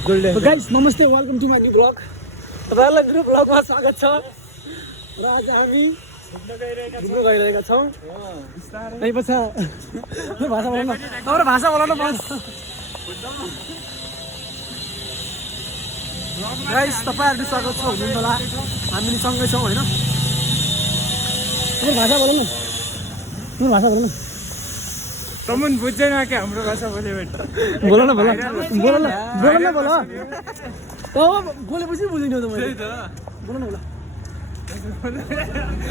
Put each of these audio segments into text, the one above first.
guys नमस्ते welcome to my new blog तपाईहरुलाई मेरो ब्लगमा स्वागत छ र आज हामी घुम्न गइरहेका छौं यही पछि भाषा बोल्न हाम्रो भाषा बोल्न बस गाइस तपाईहरुलाई स्वागत छ हुनुहुन्छ होला हामी सँगै छौं हैन मेरो भाषा बोल्नु मेरो भाषा बोल्नु तमन बुझ्दैन के हाम्रो भाषा बोल्यो भने बोल न त बोलेपछि बुझिनु त मैले बोल न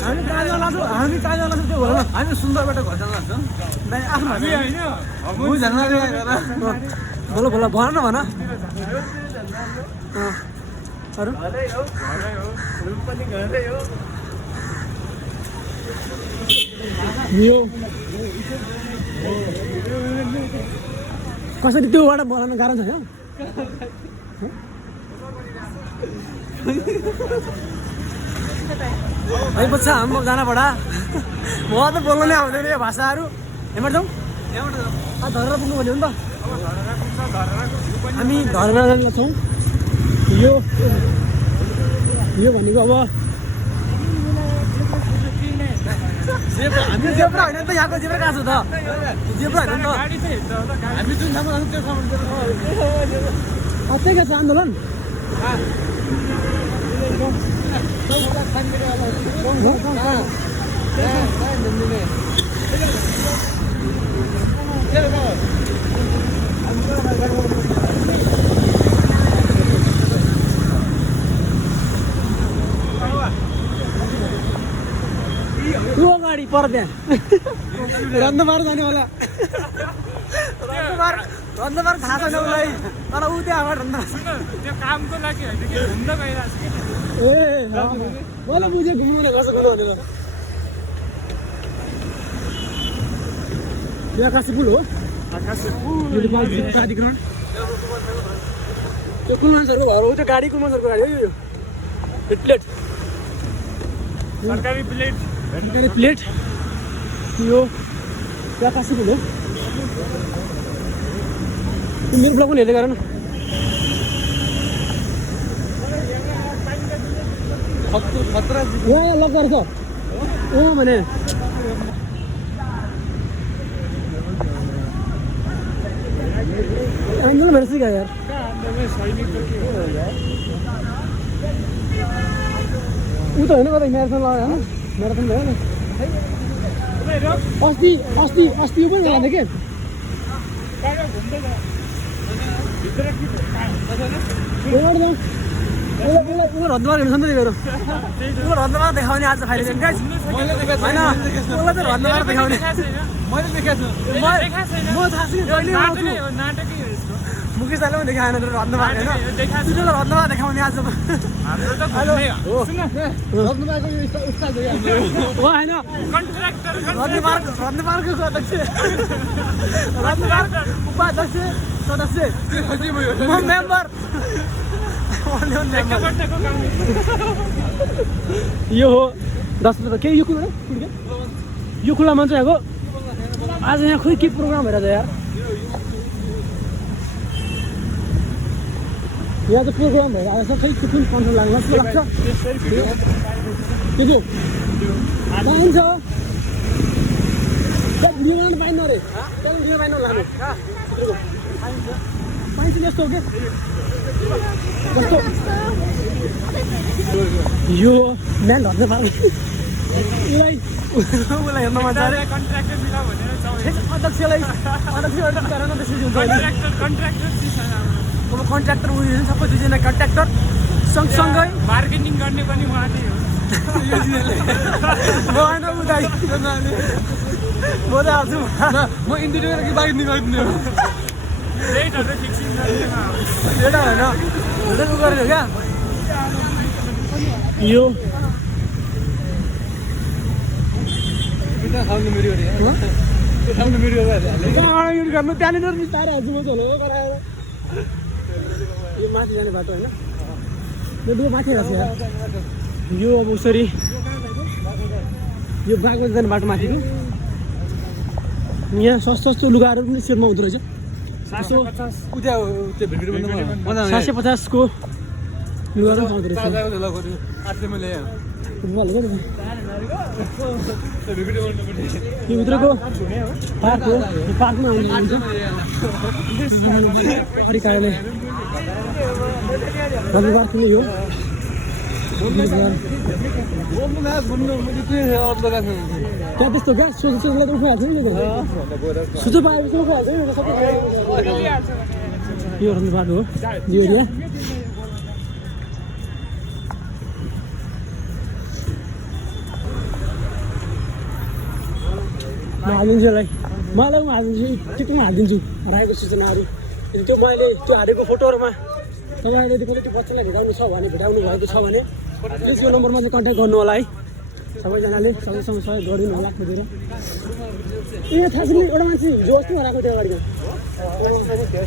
हामी कहाँ जान लाग्छौं त्यो बोल न हामी सुन्दरबाट घर जान लाग्छौं नाइ आफ्नो हामी हैन म जान बोल भन न भन अरु घरै हो रुम पनि घरै हो यो कसरी त्योबाट बोलाउन गाह्रो छ हैन आइपछि हाम्रो जानाबाट म त बोल्न नै आउँदैन यो भाषाहरू हेमर जाउँ धरेर पुग्नु भन्यो नि त हामी धरेर जाने छौँ यो भनेको अब हामी जेब्रा होइन त यहाँको जेब्रा कहाँ छ त जेब्रा होइन नि त हामी जुन ठाउँमा जान्छौँ त्यो ठाउँमा त्यही छ आन्दोलन त्यो गाडी पर त्यहाँ रन्धमार जानेवाला रन्धमार थाहा छैन उसलाई तर ऊ त्यहाँबाट त्यो कामको लागि होइन कि घुम्न गइरहेको छु ए मैले बुझेँ घुम्नु कसो घुम्नु भनेर यो आकाशे पुल हो प्राधिकरण त्यो कुन मान्छेहरूको घर हो त्यो गाडी कुन मान्छेहरूको गाडी हो यो प्लेट सरकारी प्लेट प्लेट यो आकाशे पुल हो मेरो ब्लग पनि हेर्दै गर न खतरा यहाँ लक गरेछ भने मेरो सिका यार ऊ त होइन कतै म्याराथन लगायो होइन म्याराथन भयो नि अस्ति यो पनि लगाएको के रद्दमा हेर्नु छ नि त मेरो रद्दमा देखाउने आज फाइल होइन उसलाई चाहिँ रद्दमा देखाउने मैले देखाएको म थाहा छ मुकेश दाइले पनि देखाएन रद्दमा होइन रद्दमा देखाउने आज होइन रद्दमार्गको अध्यक्ष उपाध्यक्ष सदस्य म मेम्बर यो हो 10 रुपियाँ के यो खुला यो खुलामा चाहिँ अब आज यहाँ खोइ के प्रोग्राम भइरहेछ यार यहाँ चाहिँ प्रोग्राम भइरहेको छ खै कुन कन्ट्रोल लाग्ला जस्तो लाग्छ के पाइन्छ लिन पाइन्न अरे लिन पाइन्न लाग्नु पाइन्छ यस्तो हो क्या कस्तो यो म्यान धर्न पाउने उसलाई हेर्न मजा आयो अध्यक्षलाई अब कन्ट्र्याक्टर उयो सबै दुईजना कन्ट्र्याक्टर सँगसँगै बार्गेनिङ गर्ने पनि उहाँले हो भएन उदाइ म त आज म इन्टरभ्यू कि बार्गेनिङ गरिदिने हो रेटहरू फिक्सिङ गर्नेमा एउटा होइन उ गरेर क्या यो गर्नु त्यहाँनिर बिस्तारै हाल्छु म चलो गराएर यो माथि जाने बाटो होइन यो डुबो माथि रहेछ यार यो अब उसरी यो बागमा जाने बाटो माथिको यहाँ सस्तो लुगाहरू पनि सेलमा हुँदो रहेछ यसो 750 उता त्यो भिडियो बनाउनु 750 को लुगाहरू पाउँदो रहेछ आठमा ल्यायो फुटबल हो नि त्यो भिडियो बनाउनु पर्ने यो भित्रको पार्क हो यो पार्कमा आउनु हुन्छ हरि कार्यालय हाम्रो पार्क नै हो त्यहाँ त्यस्तो क्या सोचेलाई त उठाइहाल्छ नि सुचो पाएपछि उठाइहाल्छ नि सबै यो हाम्रो बाटो हो यो एरिया म हालिदिन्छु यसलाई मलाई म हालिदिन्छु टिकमा हालिदिन्छु राखेको सूचनाहरू त्यो मैले त्यो हालेको फोटोहरूमा तपाईँले कतै त्यो बच्चालाई भेटाउनु छ भने भेटाउनु भएको छ भने प्लिज यो नम्बरमा चाहिँ कन्ट्याक्ट गर्नु होला है सबैजनाले सबैसँग सहयोग गरिदिनु होला खोजेर ए थाहा छ नि एउटा मान्छे हिजो अस्ति हराएको थियो अगाडिमा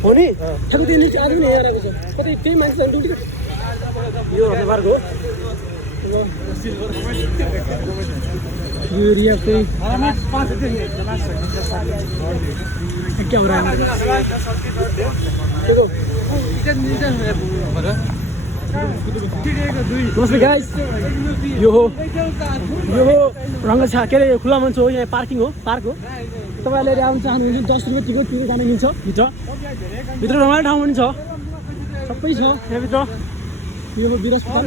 हो नि ठ्याक्कै त्यो न्युज आज पनि हेरेको छ कतै त्यही मान्छे छ ड्युटी यो हर्नेबारको हो यो एरिया चाहिँ क्या हो नमस्ते गाइस यो हो रङ्गछा के अरे खुला मञ्च हो यहाँ पार्किङ हो पार्क हो तपाईँहरूले आउनु चाहनुहुन्छ 10 रुपियाँ टिकट तिरेर जान मिल्छ भित्र रमाइलो ठाउँ पनि छ सबै छ यहाँभित्र यो हो बिरस्पताल